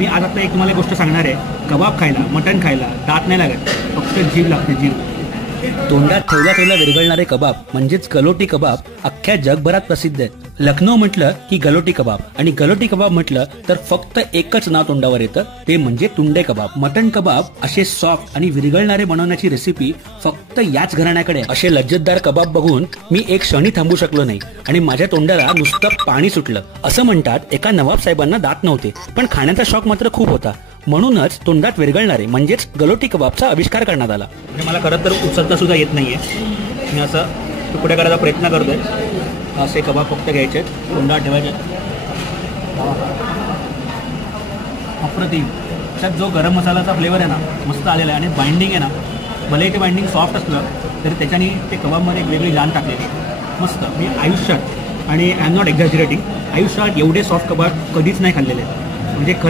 मी आज आता एक तुम्हाला गोष्ट सांगणार आहे. कबाब खायला, मटण खायला दात नाही लागत, फक्त जीभ लागते, जीभ. तोंडात ठेवल्या ठेवल्या विरघळणारे कबाब म्हणजेच गलोटी कबाब अख्ख्या जगभरात प्रसिद्ध आहेत. लखनौ म्हटलं की गलोटी कबाब, आणि गलोटी कबाब म्हटलं तर फक्त एकच नाव तोंडावर येतं, ते म्हणजे तुंडे कबाब. मटण कबाब असे सॉफ्ट आणि विरघळणारे बनवण्याची रेसिपी फक्त याच घराण्याकडे. असे लज्जतदार कबाब बघून मी एक क्षणी थांबू शकलो नाही आणि माझ्या तोंडाला नुसतं पाणी सुटलं. असं म्हणतात एका नवाब साहेबांना दात नव्हते, पण खाण्याचा शौक मात्र खूप होता. म्हणूनच तोंडात विरघळणारे म्हणजेच गलोटी कबाबचा आविष्कार करण्यात आला. म्हणजे मला खरं तर उचलता सुद्धा येत नाहीये. मी असं तुकडे करायचा प्रयत्न करतोय. असे कबाब फक्त घ्यायचे, तोंडात ठेवायचे. अप्रतिम. त्यात जो गरम मसाल्याचा फ्लेवर आहे ना, मस्त आलेला आहे. आणि बाइंडिंग आहे ना, भले ते बाइंडिंग सॉफ्ट असलं तरी त्याच्याने ते कबाबमध्ये एक वेगळी जान टाकलेली. मस्त. मी आयुष्यात, आणि आय एम नॉट एक्झॅजरेटिंग, आयुष्यात एवढे सॉफ्ट कबाब कधीच नाही खाल्लेले. म्हणजे खरं